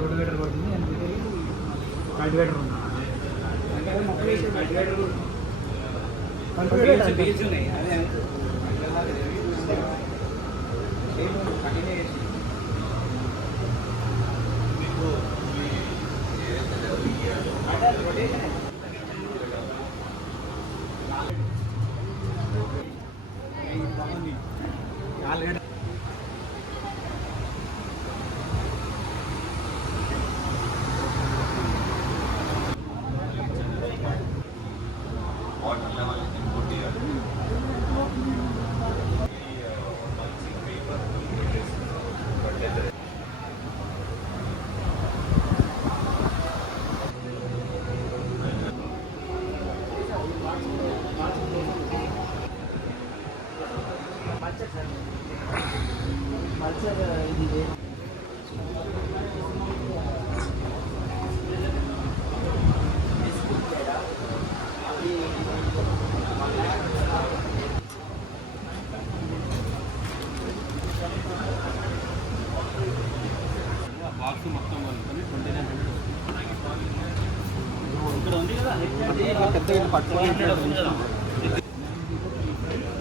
Road getter పడుతుంది cultivator ఉంది box మొత్తం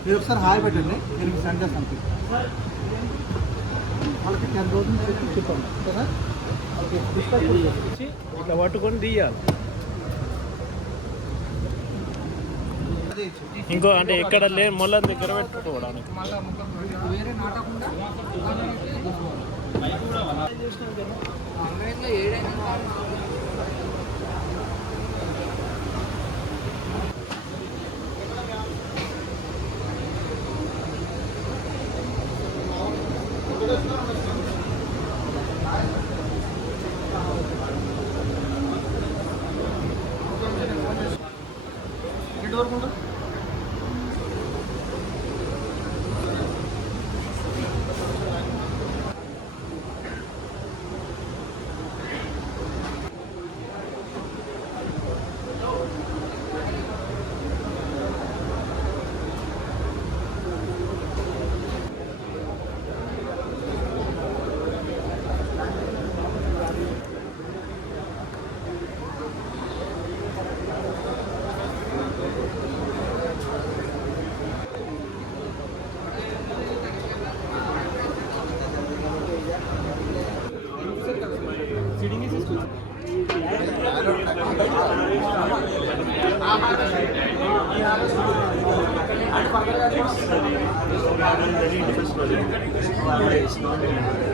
మీరు ఒకసారి హాయ్ పెట్టండి నేను సెండ్ చేస్తాను వాళ్ళకి 10 రోజులు చెప్పండి కదా ఇట్లా పట్టుకొని తీయాలి ఇంకో అంటే ఎక్కడ లే మొల్ల దగ్గర పెట్టుకోవడానికి వేరే నాటకుండా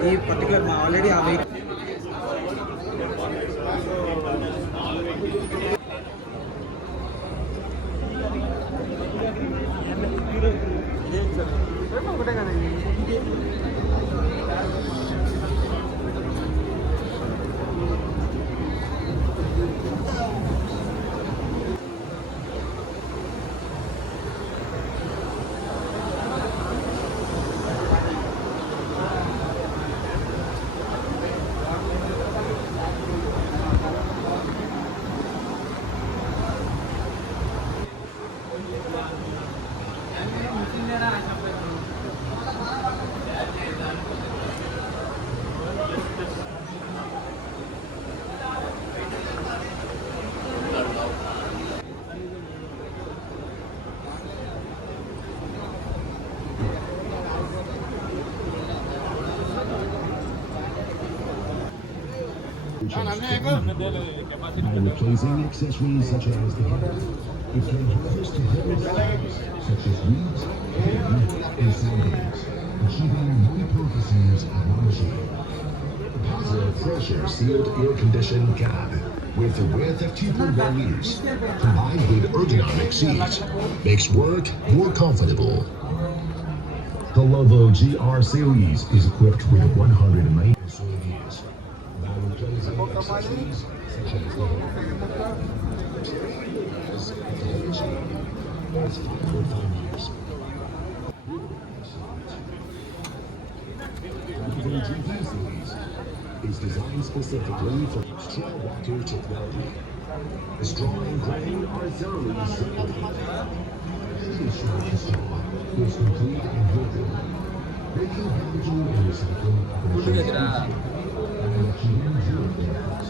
ఈ పర్టికులర్ ఆల్రెడీ ఆ వెహికల్ ఒకటే కదా by replacing accessories such as the head. It can harvest to various items such as weeds, cotton, and sandbags, achieving multi-purpose use of one machine. Has a fresher sealed air-conditioned cab with a width of 2.1 meters, combined with ergonomic seats, makes work more comfortable. The Volvo GR series is equipped with 190 facilities. By replacing accessories such as the that's 5.5 years. The GT series is designed specifically for straw water technology. The straw and grain are thoroughly separated. Ensure the straw is complete and healthy. Breaking packaging and recycling operations and achieving zero impact.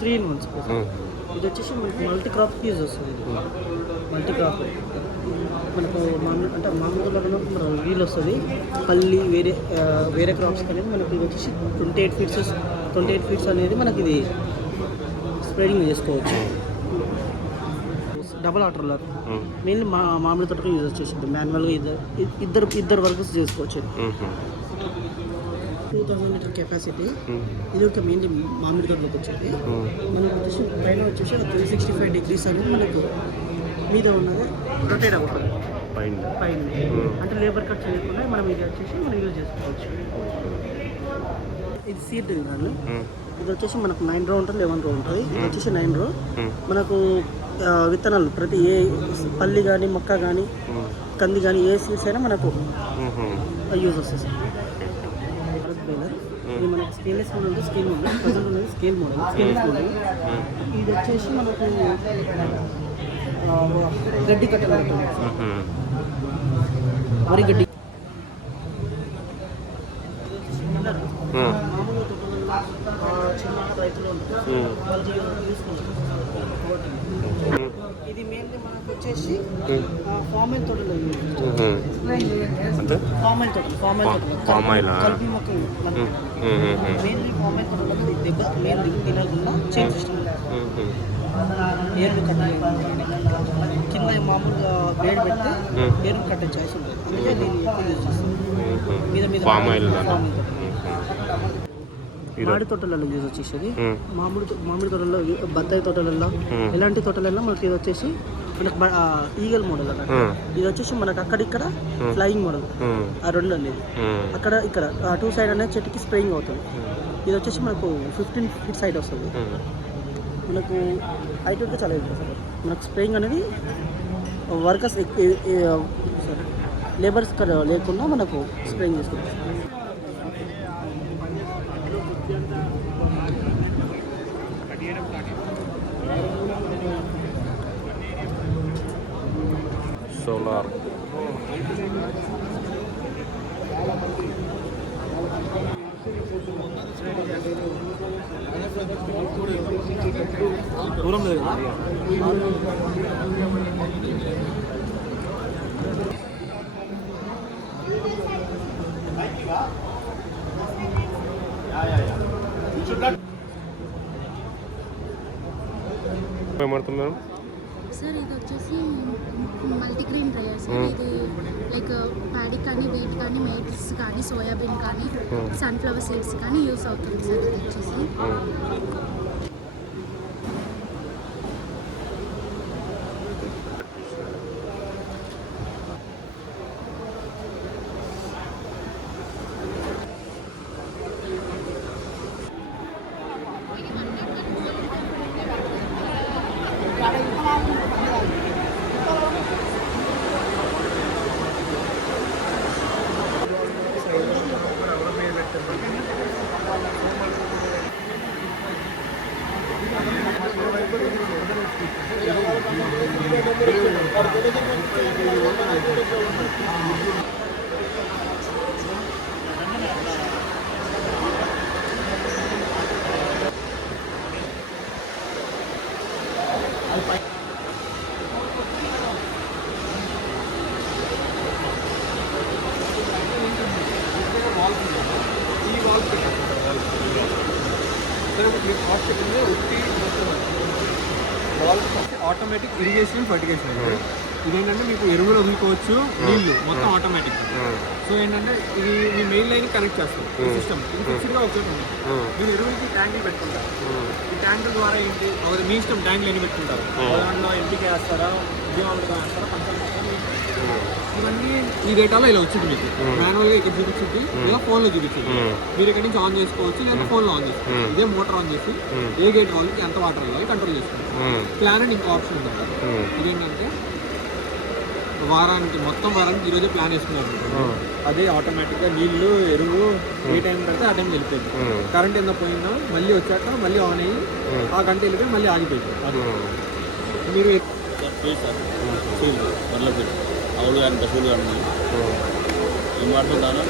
Three in once ఇది వచ్చేసి మనకి multi crop use వస్తుంది. Multi crop మనకు మామూలుగా మన wheel వస్తుంది. పల్లి వేరే క్రాప్స్ అనేది మనకి ఇది వచ్చేసి 28 ఫీట్స్ అనేది మనకి ఇది స్ప్రెడింగ్ చేసుకోవచ్చు. డబల్ ఆర్డర్లర్ మెయిన్లీ మామిడి తోటకు యూజ్ వచ్చేసింది. మాన్యువల్గా ఇద్దరు వర్కర్స్ చేసుకోవచ్చు. 2000 లీటర్ కెపాసిటీ. ఇది ఒక మెయిన్లీ మామిడి తోటలోకి వచ్చేది. మనకు వచ్చేసి పైన వచ్చేసి 365 degrees అనేది మనకు మీద ఉన్నది రొటేట్ అవుతుంది పైన. అంటే లేబర్ కట్ చేయకుండా మనం ఇది వచ్చేసి మనం యూజ్ చేసుకోవచ్చు. ఇది సీడ్ కానీ ఇది వచ్చేసి మనకు 9 రో ఉంటుంది, 11 రో ఉంటుంది. ఇది వచ్చేసి 9 రో. మనకు విత్తనాలు ప్రతి ఏ పల్లి కానీ మొక్క కానీ కంది కానీ ఏ సీడ్స్ అయినా మనకు యూజ్ వస్తుంది సార్. ఇది మనకు స్కేల్లెస్ మోడల్ ఉంటుంది. స్కేల్ మోడల్ ప్రజెంట్ ఉన్నది స్కేల్లెస్ మోడల్. ఇది వచ్చేసి మనకు గడ్డి కట్టలు ఉంటుంది. వరి గడ్డి మామూలుగా తోటలలో చిన్న రైతులు ఉంటారు వాళ్ళు తీసుకుంటారు. ఇది మెయిన్లీ మనకు వచ్చేసి ఫార్మైల్ తోటలో కలిపి మొక్కలు మెయిన్లీ ఫార్మైల్ తోటలో దెబ్బ మెయిన్ తినకుండా చైన్ సిస్టమ్ ఏర్లు కట్టలేదు. కింద మామూలుగా వేడి పెడితే ఏర్లు కట్టే ఛాయిస్ ఉంటుంది. అందుకే దీన్ని ఎక్కువ యూజ్ చేస్తాం. మీద మామిడి తోటలలో యూజ్ వచ్చేసి మామిడి తోటల్లో బత్తాయి తోటలలో ఎలాంటి తోటలలో మనకి ఇది వచ్చేసి మనకు ఈగల్ మోడల్ అన్నమాట. ఇది వచ్చేసి మనకు అక్కడిక్కడ ఫ్లయింగ్ మోడల్. ఆ రెండు అనేది అక్కడ ఇక్కడ 2 సైడ్ అనేది చెట్టుకి స్ప్రేయింగ్ అవుతుంది. ఇది వచ్చేసి మనకు 15 ఫీట్ సైడ్ వస్తుంది. మనకు హైట్ ఉంటే చాలా ఉంటుంది. మనకు స్ప్రేయింగ్ అనేది వర్కర్స్ లేబర్స్ లేకుండా మనకు స్ప్రేయింగ్ చేసుకోవచ్చు. సోలార్ దూరం లేదు. ఏమడుతున్నారు సార్? ఇది వచ్చేసి మల్టీగ్రెయిన్ డ్రైయర్ సార్. ఇది లైక్ ప్యాడీ కానీ వీట్ కానీ మేట్స్ కానీ సోయాబీన్ కానీ సన్ఫ్లవర్ సీడ్స్ కానీ యూస్ అవుతుంది సార్. ఇది వచ్చేసి వాల్స్ పెట్టేస్తారు సరే మీరు కాస్ట్ పెట్టింది ఒకటి వాల్స్ ఆటోమేటిక్ ఇరిగేషన్ ఫర్టిగేషన్ అండి. ఇదేంటంటే మీకు ఎరువులు వదులుకోవచ్చు, నీళ్ళు మొత్తం ఆటోమేటిక్. సో ఏంటంటే ఇది మీ మెయిన్ లైన్ కనెక్ట్ చేస్తాం సిస్టమ్. ఇది ఫిక్స్డ్గా ఒకటి ఉంది. మీరు ఎరువులకి ట్యాంకులు పెట్టుకుంటారు. ఈ ట్యాంకుల ద్వారా ఏంటి ఒకటి మీ ఇష్టం ట్యాంకులు ఎన్ని పెట్టుకుంటారు. దాంట్లో ఎంపిక వేస్తారా, ఉద్యోగాలుగా వేస్తారా, పంచాయతీ ఇవన్నీ ఈ డేటాలో ఇలా వచ్చింది మీకు. మాన్యువల్గా ఇక్కడ చూపించింది లేదా ఫోన్లో చూపించింది. మీరు ఇక్కడ నుంచి ఆన్ చేసుకోవచ్చు లేదా ఫోన్లో ఆన్ చేసుకోవచ్చు. ఇదే మోటార్ ఆన్ చేసి ఏ గేట్ వాళ్ళకి ఎంత వాటర్ వెళ్ళాలి కంట్రోల్ చేసుకోవచ్చు. ప్లాన్ అని ఇంకో ఆప్షన్ ఉంటుంది. ఇదేంటంటే మొత్తం వారానికి ఈరోజే ప్లాన్ వేసుకున్నారు. అదే ఆటోమేటిక్గా నీళ్లు ఎరువు ఏ టైం పెడితే ఆ టైం వెళ్ళిపోయింది. కరెంట్ ఎంత పోయినా మళ్ళీ వచ్చాక మళ్ళీ ఆన్ అయ్యి ఆ గంట వెళ్ళిపోయి మళ్ళీ ఆగిపోయింది. అది మీరు ఆవులు కానీ పశువులు కానీ ఏం వాడుతుందాను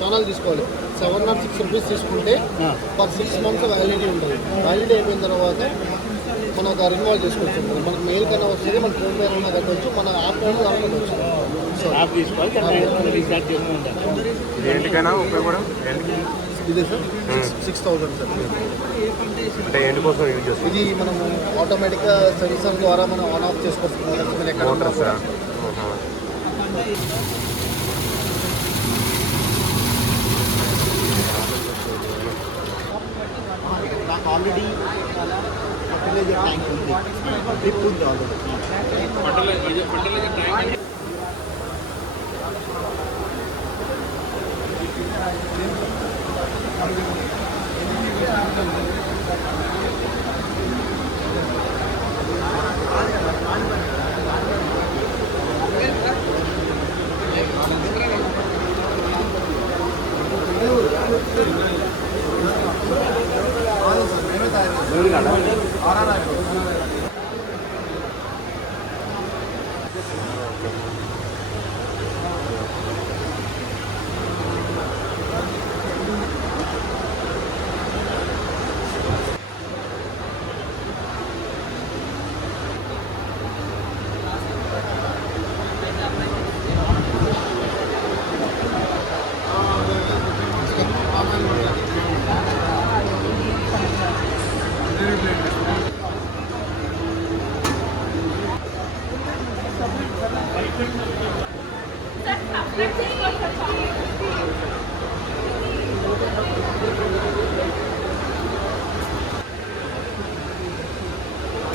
ఛానల్ తీసుకోవాలి. 7 or 6 రూపీస్ తీసుకుంటే పర్ 6 months వ్యాలిడిటీ ఉంటుంది. వ్యాలిడిటీ అయిపోయిన తర్వాత మనం ఒక రిన్వాల్ చేసుకోవచ్చు. మనకు మెయిల్ కన్నా వస్తుంది, మన ఫోన్ పే అయినా కట్టవచ్చు, మన యాప్ అయినా కట్టవచ్చు. సో యాప్ తీసుకోవాలి. ఇదే సార్ 6,000 సార్. అంటే ఎందుకోసం యూజ్ చేస్తాం? ఇది మనము ఆటోమేటిక్గా సెన్సర్ ద్వారా మనం ఆన్ ఆఫ్ చేసుకోవచ్చు. ఎక్కడ సార్ ఆల్రెడీ ఫర్టిలైజర్ ట్యాంక్ ఉంది, డ్రిప్ ఉంది ఆల్రెడీ. ఫర్టిలైజర్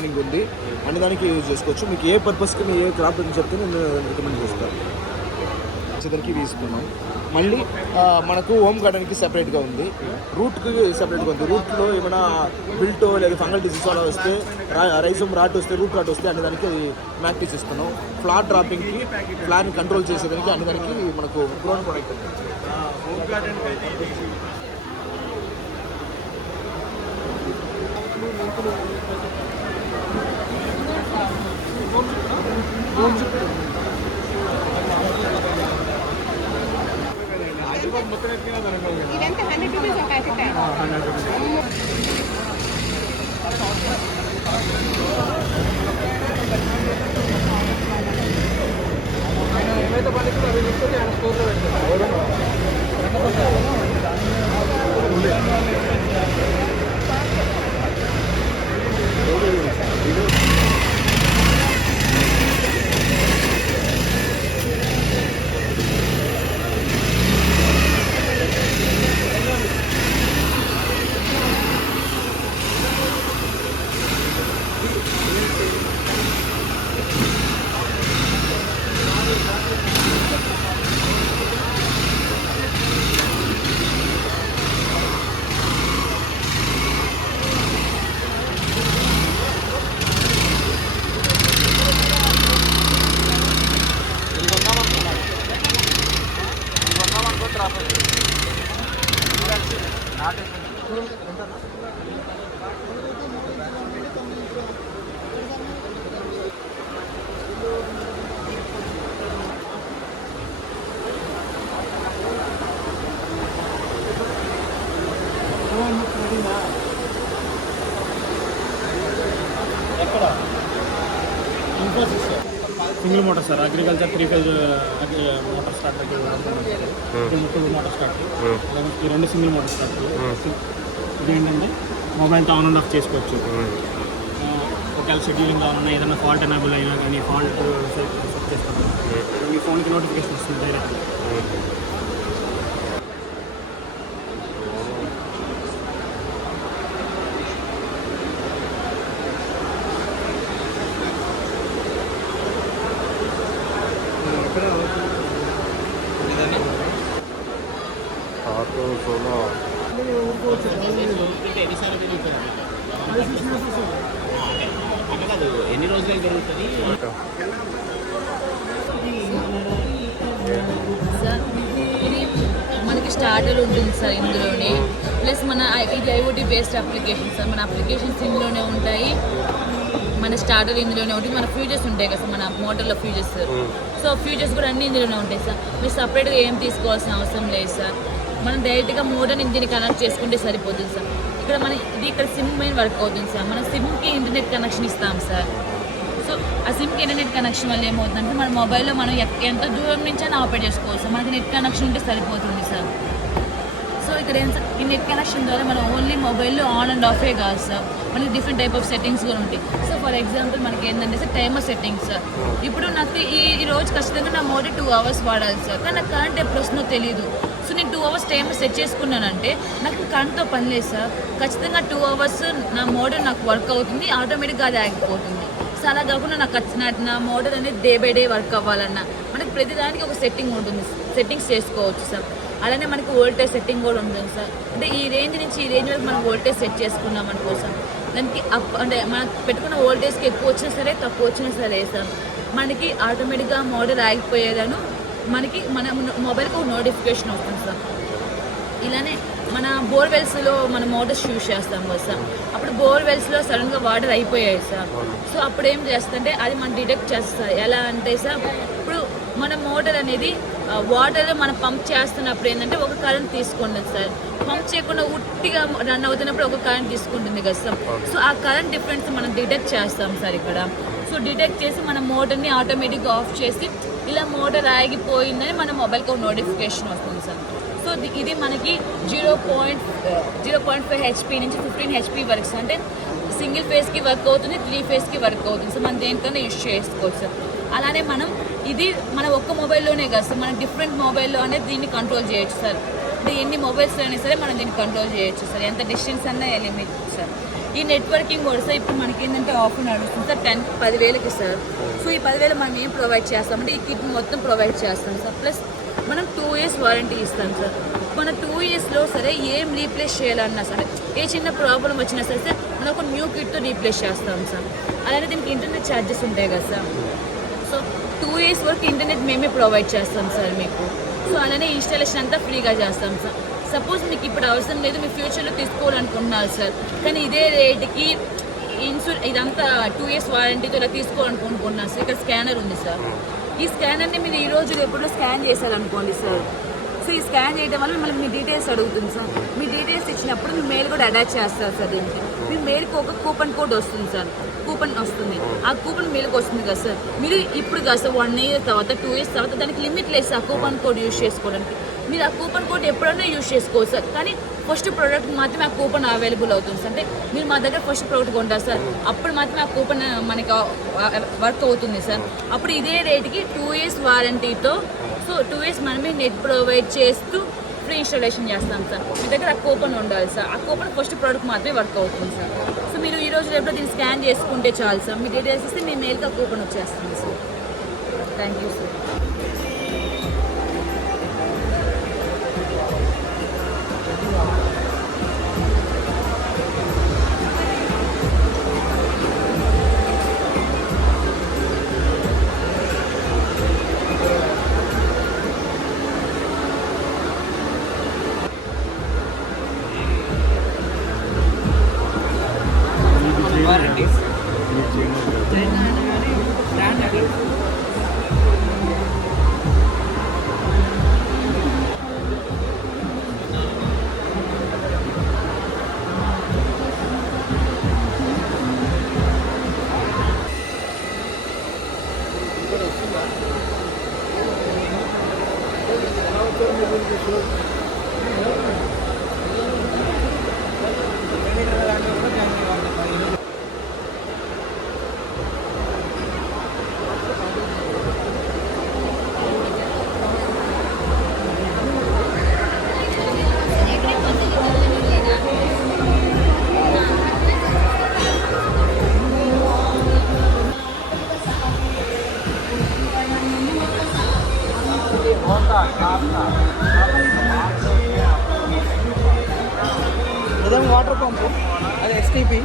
ట్యాంక్ ఉంది అనే దానికి యూజ్ చేసుకోవచ్చు. మీకు ఏ పర్పస్కి మీరు ఏ క్రాప్ అని చెప్తే నేను రికమెండ్ చేస్తాను. దానికి తీసుకున్నాం. మళ్ళీ మనకు హోమ్ గార్డెన్కి సెపరేట్గా ఉంది, రూట్కి సెపరేట్గా ఉంది. రూట్లో ఏమైనా బిల్టో లేదా ఫంగల్ డిసీజ్ అలా వస్తే, రైజోమ్ రాట్ వస్తే, రూట్ రాట్ వస్తే అనే దానికి మ్యాక్టిస్ ఇస్తున్నాం. ఫ్లాట్ డ్రాపింగ్కి, ఫ్లాట్ని కంట్రోల్ చేసేదానికి అనే దానికి మనకు గ్రోన్ ప్రొడక్ట్ ఉంది. ఇదంతా 100 రూపీస్ ఒక ప్యాకెట్. ఏమైతే పండిస్తుందో అవి తీసుకొని ఆయన స్టోర్లో పెడతారు. Single motor sir agriculture 3 phase motor start ముక్కలు మోటార్ స్టార్ట్ ఈ 2 సింగిల్ మోటార్ స్టార్ట్ ఇది ఏంటంటే మొబైల్తో ఆన్ అండ్ ఆఫ్ చేసుకోవచ్చు. ఒకవేళ షెడ్యూలింగ్ కావాలన్నా ఏదైనా ఫాల్ట్ ఎనేబుల్ అయినా కానీ ఫాల్ట్ సెట్ చేసుకోవచ్చు. మీ ఫోన్కి నోటిఫికేషన్ వస్తుంది డైరెక్ట్. ఆటో సోలో ఎన్ని రోజులు జరుగుతుంది? సార్ ఇది మనకి స్టార్టర్ ఉంటుంది సార్ ఇందులోనే, ప్లస్ మన ఇది ఐఓటీ బేస్డ్ అప్లికేషన్ సార్. మన అప్లికేషన్స్ ఇందులోనే ఉంటాయి, మన స్టార్టర్ ఇందులోనే ఉంటుంది, మన ఫ్యూచర్స్ ఉంటాయి కదా సార్, మన మోటార్లో ఫ్యూచర్స్. సో ఫ్యూచర్స్ కూడా అన్నీ ఇందులోనే ఉంటాయి సార్. మీరు సపరేట్గా ఏం తీసుకోవాల్సిన అవసరం లేదు సార్. మనం డైరెక్ట్గా మోటార్ని దీన్ని కనెక్ట్ చేసుకుంటే సరిపోతుంది సార్. ఇక్కడ మన ఇక్కడ సిమ్ మెయిన్ వర్క్ అవుతుంది సార్. మన సిమ్కి ఇంటర్నెట్ కనెక్షన్ ఇస్తాం సార్. సో ఆ సిమ్కి ఇంటర్నెట్ కనెక్షన్ వల్ల ఏమవుతుందంటే మన మొబైల్లో మనం ఎంత దూరం నుంచి అయినా ఆపరేట్ చేసుకోవచ్చు సార్. మనకి నెట్ కనెక్షన్ ఉంటే సరిపోతుంది సార్. సో ఇక్కడ ఏం సార్, ఈ నెట్ కనెక్షన్ ద్వారా మనం ఓన్లీ మొబైల్లో ఆన్ అండ్ ఆఫే కాదు సార్, మనకి డిఫరెంట్ టైప్ ఆఫ్ సెట్టింగ్స్ కూడా ఉంటాయి. సో ఫర్ ఎగ్జాంపుల్ మనకి ఏంటంటే సార్ టైమర్ సెట్టింగ్స్ సార్. ఇప్పుడు నాకు ఈ రోజు ఖచ్చితంగా నా మోడల్ 2 hours వాడాలి సార్, కానీ నాకు కరెంట్ ఎప్పుడు వస్తుందో తెలియదు. సో నేను 2 hours టైమర్ సెట్ చేసుకున్నానంటే నాకు కరెంట్తో పని లేదు సార్. ఖచ్చితంగా 2 hours నా మోడల్ నాకు వర్క్ అవుతుంది, ఆటోమేటిక్గా అది ఆగిపోతుంది. సో అలా కాకుండా నాకు నా మోడల్ అనేది డే బై డే వర్క్ అవ్వాలన్నా మనకి ప్రతిదానికి ఒక సెట్టింగ్ ఉంటుంది, సెట్టింగ్స్ చేసుకోవచ్చు సార్. అలానే మనకి వోల్టేజ్ సెట్టింగ్ కూడా ఉంటుంది సార్. అంటే ఈ రేంజ్ నుంచి ఈ రేంజ్ వరకు మనం వోల్టేజ్ సెట్ చేసుకున్నాం అనుకో సార్, దానికి అంటే మనం పెట్టుకున్న వోల్టేజ్కి ఎక్కువ వచ్చినా సరే తక్కువ వచ్చినా సరే సార్ మనకి ఆటోమేటిక్గా మోడల్ ఆగిపోయేదాను మనకి మన మొబైల్కి ఒక నోటిఫికేషన్ వస్తుంది సార్. ఇలానే మన బోర్వెల్స్లో మన మోటార్స్ యూజ్ చేస్తాం కదా సార్, అప్పుడు బోర్వెల్స్లో సడన్గా వాటర్ అయిపోయాయి సార్. సో అప్పుడు ఏం చేస్తుంటే అది మనం డిటెక్ట్ చేస్తారు. ఎలా అంటే సార్, ఇప్పుడు మన మోటార్ అనేది వాటర్ మనం పంప్ చేస్తున్నప్పుడు ఏంటంటే ఒక కరెంట్ తీసుకుంటుంది సార్. పంప్ చేయకుండా ఉట్టిగా రన్ అవుతున్నప్పుడు ఒక కరెంట్ తీసుకుంటుంది కదా సార్. సో ఆ కరెంట్ డిఫరెన్స్ మనం డిటెక్ట్ చేస్తాం సార్ ఇక్కడ. సో డిటెక్ట్ చేసి మన మోటార్ని ఆటోమేటిక్గా ఆఫ్ చేసి ఇలా మోటార్ ఆగిపోయిందని మన మొబైల్కి ఒక నోటిఫికేషన్ వస్తుంది సార్. సో ఇది మనకి 0.5 HP నుంచి 15 HP వరకు అంటే సింగిల్ ఫేస్కి వర్క్ అవుతుంది, 3 ఫేస్కి వర్క్ అవుతుంది. సో మనం దేనికన్నా యూజ్ చేసుకోవచ్చు సార్. అలానే మనం ఇది మన ఒక్క మొబైల్లోనే కాదు సార్, మనం డిఫరెంట్ మొబైల్లో అనేది దీన్ని కంట్రోల్ చేయొచ్చు సార్. అంటే ఎన్ని మొబైల్స్లో అయినా సరే మనం దీన్ని కంట్రోల్ చేయొచ్చు సార్, ఎంత డిస్టెన్స్ అన్నా లిమిట్ సార్. ఈ నెట్వర్కింగ్ కూడా సార్ ఇప్పుడు మనకి ఏంటంటే ఆఫర్ నడుస్తుంది సార్ 10,000కి సార్. సో ఈ 10,000 మనం ఏం ప్రొవైడ్ చేస్తామంటే ఈ కిట్ మొత్తం ప్రొవైడ్ చేస్తాం సార్. ప్లస్ మనం 2 years వారంటీ ఇస్తాం సార్. మన 2 yearsలో సరే ఏం రీప్లేస్ చేయాలన్నా సరే, ఏ చిన్న ప్రాబ్లం వచ్చినా సరే సార్ మనం ఒక న్యూ కిట్తో రీప్లేస్ చేస్తాం సార్. అలానే దీనికి ఇంటర్నెట్ ఛార్జెస్ ఉంటాయి కదా సార్. సో 2 years వరకు ఇంటర్నెట్ మేమే ప్రొవైడ్ చేస్తాం సార్ మీకు. సో అలానే ఇన్స్టాలేషన్ అంతా ఫ్రీగా చేస్తాం సార్. సపోజ్ మీకు ఇప్పుడు అవసరం లేదు, మీ ఫ్యూచర్లో తీసుకోవాలనుకుంటున్నారు సార్, కానీ ఇదే రేటుకి ఇదంతా 2 years వారంటీతో ఇలా తీసుకోవాలనుకుంటున్నారు సార్. ఇక్కడ స్కానర్ ఉంది సార్. ఈ స్కానర్ని మీరు ఈ రోజు ఎప్పుడో స్కాన్ చేశారనుకోండి సార్. సో ఈ స్కాన్ చేయడం వల్ల మిమ్మల్ని మీ డీటెయిల్స్ అడుగుతుంది సార్. మీ డీటెయిల్స్ ఇచ్చినప్పుడు మీ మెయిల్ కూడా అటాచ్ చేస్తారు సార్. దీనికి మీ మెయిల్కి ఒక కూపన్ కోడ్ వస్తుంది సార్, కూపన్ వస్తుంది. ఆ కూపన్ మెయిల్కి వస్తుంది కదా సార్. మీరు ఇప్పుడు కాదు సార్ 1 year తర్వాత 2 years తర్వాత దానికి లిమిట్ లేదు సార్ ఆ కూపన్ కోడ్ యూజ్ చేసుకోవడానికి. మీరు ఆ కూపన్ కోడ్ ఎప్పుడైనా యూజ్ చేసుకోవచ్చు సార్, కానీ ఫస్ట్ ప్రోడక్ట్ మాత్రమే ఆ కూపన్ అవైలబుల్ అవుతుంది సార్. అంటే మీరు మా దగ్గర ఫస్ట్ ప్రోడక్ట్ కొంటారు సార్, అప్పుడు మాత్రమే ఆ కూపన్ మనకి వర్క్ అవుతుంది సార్. అప్పుడు ఇదే రేటుకి 2 years వారంటీతో, సో 2 years మనమే నెట్ ప్రొవైడ్ చేస్తూ ఫ్రీ ఇన్స్టాలేషన్ చేస్తాం సార్. మీ దగ్గర ఆ కూపన్ ఉండాలి సార్. ఆ కూపన్ ఫస్ట్ ప్రోడక్ట్ మాత్రమే వర్క్ అవుతుంది సార్. సో మీరు ఈ రోజు రేపు దీన్ని స్కాన్ చేసుకుంటే చాలు సార్. మీ డీటెయిల్స్ ఇస్తే మీ మెయిల్కి ఆ కూపన్ వచ్చేస్తుంది sir. Thank you sir. Water పంపు అది ఎస్టీపీ.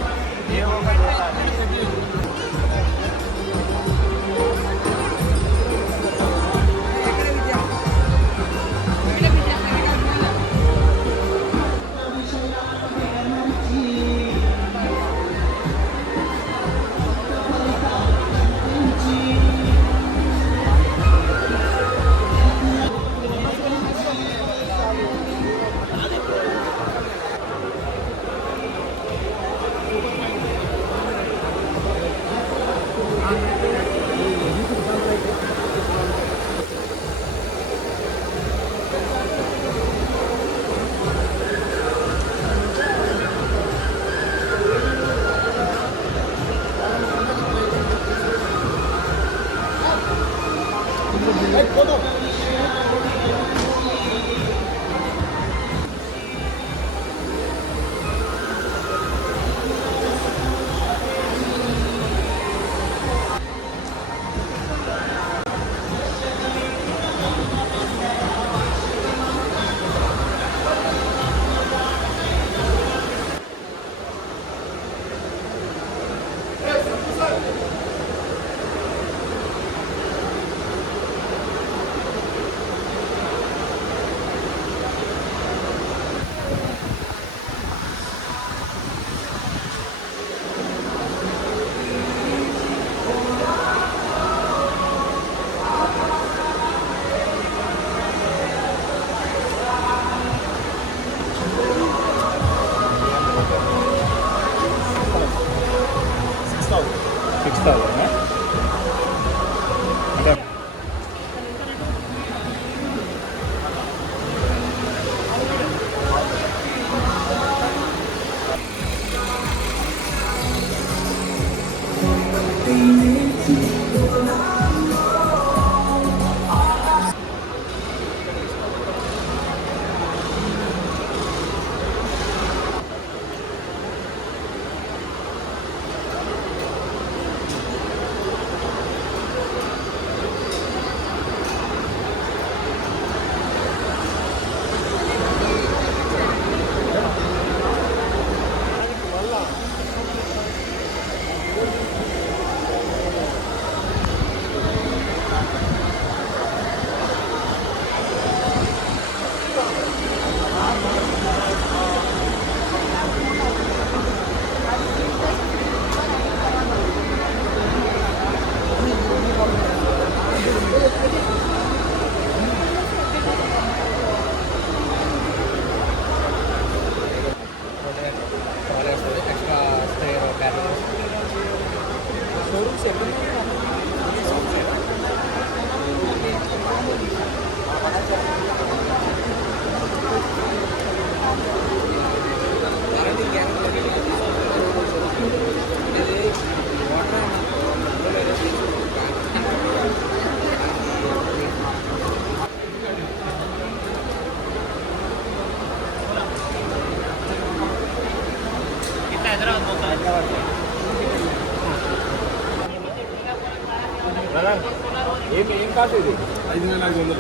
ఏం కాదు ఇది 5,500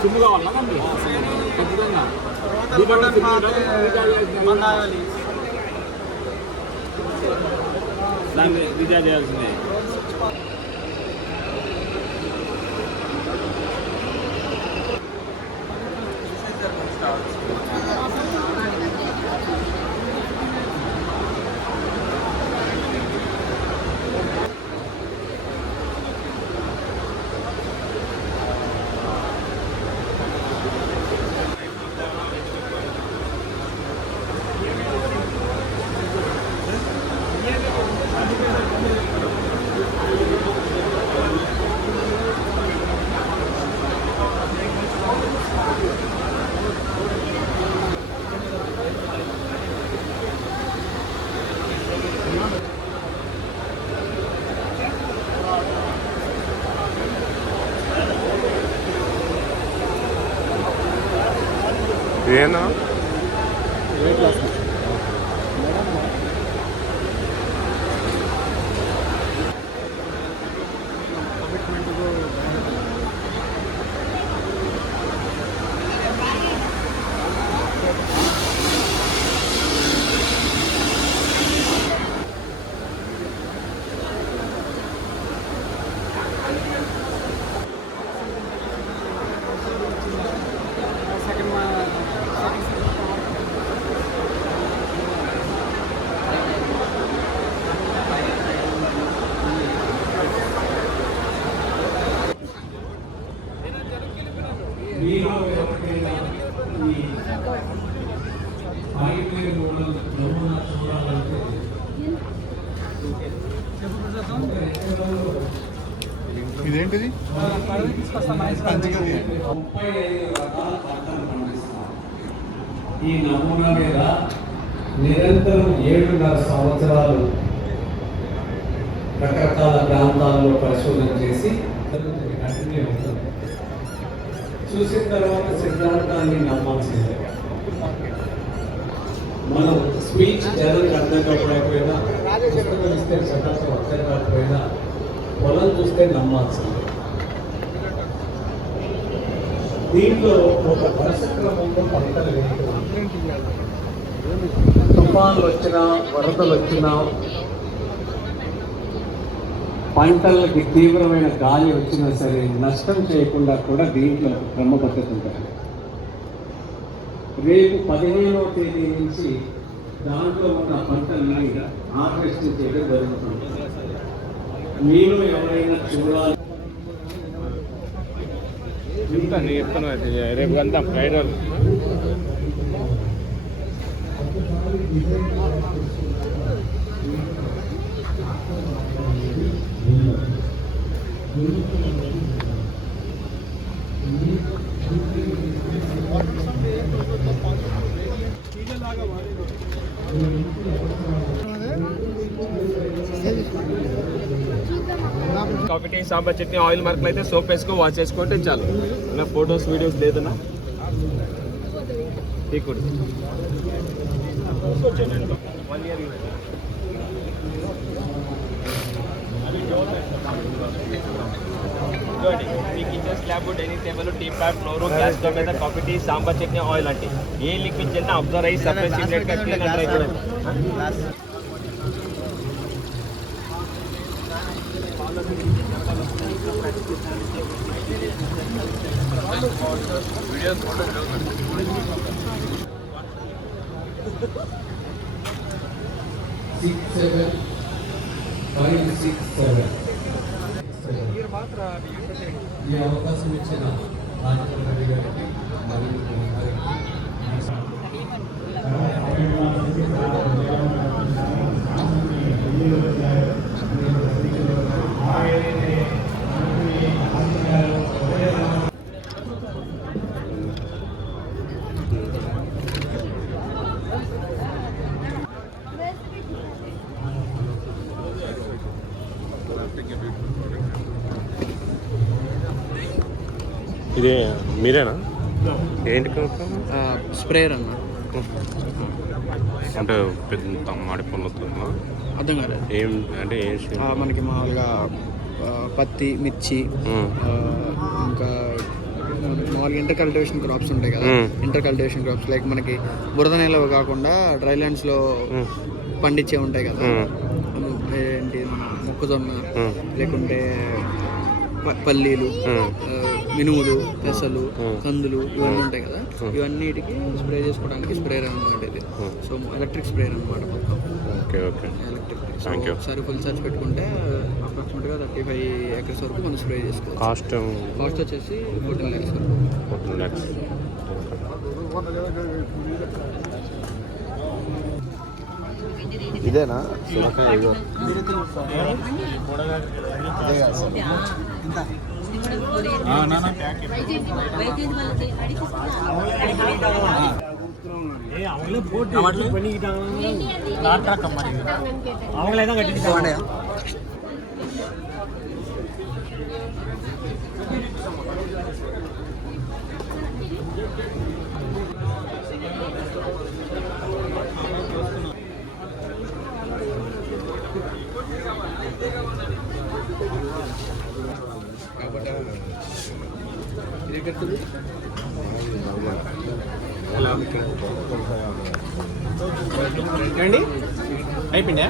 సిమ్ కావాలా కండి ఖచ్చితంగా దాన్ని రీఛార్జ్ చేయాల్సిందే. ఇదేంటిది? 35 రకాల పంటలు పండిస్తాం. ఈ నమూనా మీద నిరంతరం 7.5 సంవత్సరాలు రకరకాల ప్రాంతాల్లో పరిశోధన చేసి కంటిన్యూ అవుతుంది. చూసిన తర్వాత సిద్ధాంతాన్ని నమ్మాల్సిందే. మనం స్పీచ్ జనానికి అర్థం కాకపోయినా, పుస్తకం ఇస్తే చదవడం అర్థం కాకపోయినా, పొలం చూస్తే నమ్మాల్సిందే. దీంట్లో ఒక వరుస క్రమంలో పంటలు వేయడం, తుఫాన్లు వచ్చినా, వరదలు వచ్చినా, పంటలకి తీవ్రమైన గాలి వచ్చినా సరే నష్టం చేయకుండా కూడా దీంట్లో క్రమ పద్ధతి ఉంటుంది. రేపు 15వ తేదీ నుంచి దాంట్లో ఉన్న పంటల్ని హార్వెస్ట్ చేయడం జరుగుతుంది. మీరు ఎవరైనా చూడాలి, చెప్తాను రేపు వెళ్దాం Friday. Coffee tea sambar chutney oil మార్కులు అయితే సోప్ వేసుకో వాష్ చేసుకుంటే చాలు. ఇలా ఫొటోస్ వీడియోస్ లేదన్నా తీకూడదు. 1 year మీ kitchen slab, dining table, tea pad, floor, gas stove మీద coffee tea sambar chutney oil అంటే ఏ లిక్విడ్ చల్లినా అబ్జర్వ్ అయ్యి సపరేట్ ఇమీడియట్గా క్లీన్ అండ్ డ్రై చేయండి. వీడియోస్ 67 ఈ అవకాశం ఇచ్చిన రాజకీయ గారికి మరియు ఇదే మీరేనా? ఏంటి స్ప్రేయర్ అన్న. అంటే పెద్ద మాడి పనులు వస్తుందా? అర్థం కాలేదు. ఏం అంటే మనకి మామూలుగా పత్తి, మిర్చి, ఇంకా మామూలుగా ఇంటర్ కల్టివేషన్ క్రాప్స్ ఉంటాయి కదా. ఇంటర్ కల్టివేషన్ క్రాప్స్ లైక్ మనకి బురద నేల కాకుండా డ్రై ల్యాండ్స్లో పండించే ఉంటాయి కదా. ఏంటి మన మొక్కజొన్న, లేకుంటే పల్లీలు, మినుములు, పెసలు, కందులు ఇవన్నీ ఉంటాయి కదా. ఇవన్నిటికి స్ప్రే చేసుకోవడానికి స్ప్రేయర్ అనమాట ఇది. సో ఎలక్ట్రిక్ స్ప్రేయర్ అనమాట మొత్తం. Okay okay electric. ఒకసారి ఫుల్ చార్జ్ పెట్టుకుంటే అప్రాక్సిమేట్గా 35 acres వరకు మనం స్ప్రే చేసుకోవాలి. కాస్ట్ వచ్చేసి 14 lakhs వరకు. 14 lakhs. ఇదేనా సొరకాయ? ఇదో అండి అయిపోయిందా?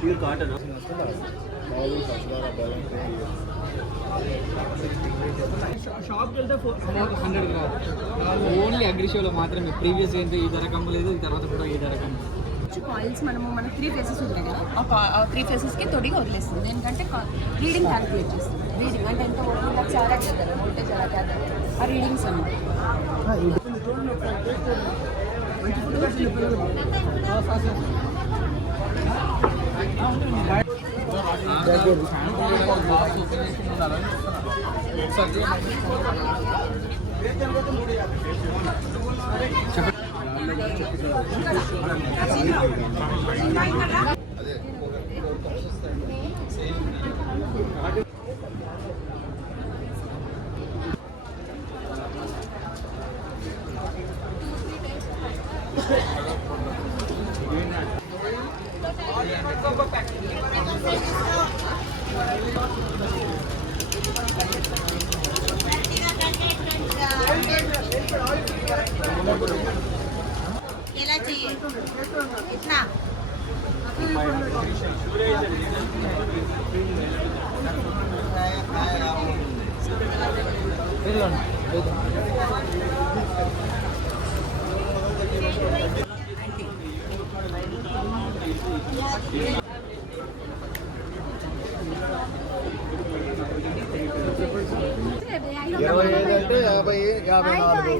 ప్యూర్ కాటన్ షాప్కి వెళ్తే 100 కాదు, ఓన్లీ అగ్రిషోలో మాత్రమే. ప్రీవియస్ ఏంటి ఈ ధర కమ్మలేదు, ఈ తర్వాత కూడా ఈ ధర కమ్మలేదు. కాయిల్స్ మనకు 3 ఫేసెస్ ఉంటాయి కదా, ఆ 3 ఫేసెస్కి తొడిగా వదిలేస్తుంది. దేనికంటే రీడింగ్ క్యాలిక్యులేట్ చేస్తుంది. రీడింగ్ అంటే ఎంత వోల్టేజ్ చాలా కదా, వోల్టేజ్ అలా కాదు, ఆ రీడింగ్స్ అన్నమాట. ఎలా चाहिए इतना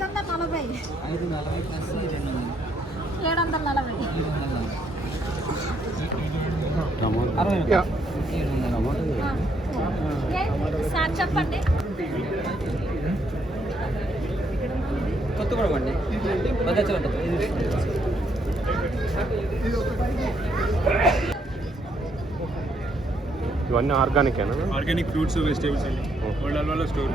అంటే 50 54 540 ప్లస్ 740 సార్ చెప్పండి. కొత్త కూడా పండి భద్రాచలం ఇవన్నీ ఆర్గానికేనా? ఆర్గానిక్ ఫ్రూట్స్ వెజిటేబుల్స్ అండి. World store.